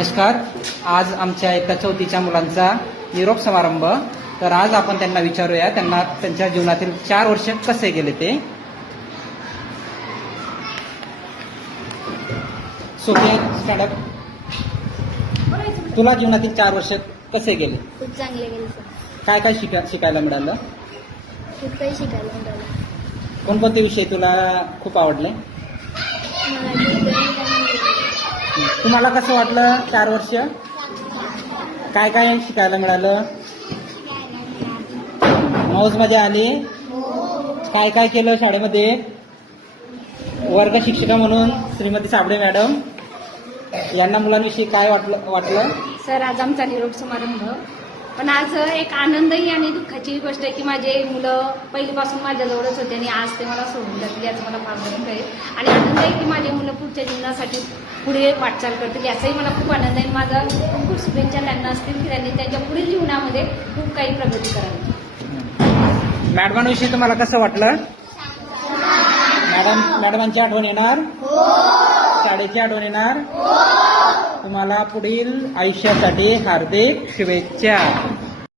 नमस्कार. आज आमच्या इयत्ता चौथीच्या मुलांचा निरोप समारंभ. तर आज आपण त्यांना विचारूया त्यांना त्यांच्या जीवनातील 4 वर्ष कसे गेले ते. Sophia stand up. तुला जीवनातील 4 वर्ष कसे गेले? खूप चांगले गेले सर. काय काय शिकायला मिळालं? खूप काही शिकायला मिळालं. कोणकोणते विषय तुला खूप आवडले? तुम्हाला कसं वाटलं 4 वर्ष? काय काय शिकायला मिळालं? मौज मजा आली? काय काय केलं शाळेमध्ये? वर्ग शिक्षिका म्हणून श्रीमती साबळे मॅडम यांना मुलांविषयी काय वाटलं? सर, आज आमचा निरोप समारंभ. पण आज एक आनंदही आणि दुःखाची गोष्ट आहे की माझे मुलं पहिलीपासून माझ्याजवळच होते आणि आज ते मला सोडून जातील याचं मला फार दुःख आहे. आणि आनंद आहे की माझे मुलं पुढच्या जीवनासाठी पुढे वाटचाल करतील याचाही मला खूप आनंद आहे. माझा खूप शुभेच्छा त्यांना असतील की त्यांनी त्यांच्या पुढील जीवनामध्ये खूप काही प्रगती करावी. मॅडमांविषयी तुम्हाला कसं वाटलं? मॅडमांची आठवण येणार? शाळेची आठवण येणार? तुम्हाला पुढील आयुष्यासाठी हार्दिक शुभेच्छा.